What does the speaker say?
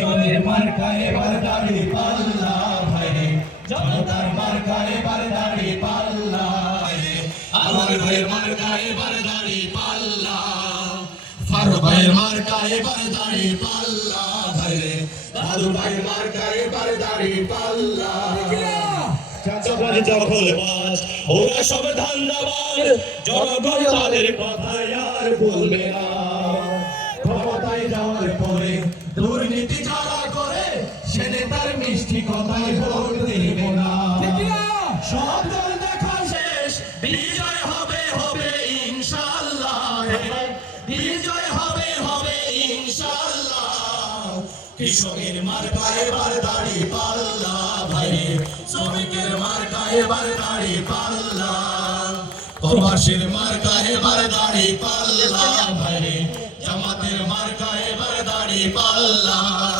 জনের মার্কা এবার দাড়ি পাল্লা ভাইরে, জনতার মার্কা এবার দাড়ি পাল্লা ভাইরে, আমার ভাইয়ের মার্কা এবার দাড়ি পাল্লা, ফারুক ভাইয়ের মার্কা এবার দাড়ি পাল্লা ভাইরে, দাদু ভাইয়ের মার্কা এবার দাড়ি পাল্লা। চাচাবাজ দখলবাজ ওরা সব ধান্দাবাজ, জনগণ তাদের কথা আর বলবে না। ক্ষমতায় যাওয়ার পরে দুর্নীতি যারা করে সে নেতার মিষ্টি কথায় ভোট দেবে না। সব দল দেখা শেষ, বিজয় হবে হবে ইনশাআল্লাহ, বিজয় হবে হবে ইনশাআল্লাহ। কৃষকের মার্কা এবার দাড়ি পাল্লা ভাইরে, শ্রমিকের মার্কা এবার দাড়ি পাল্লা, প্রবাসীর মার্কা এবার দাড়ি পাল্লা ভাইরে, জামাতের মার্কা এবার দাড়ি পাল্লা।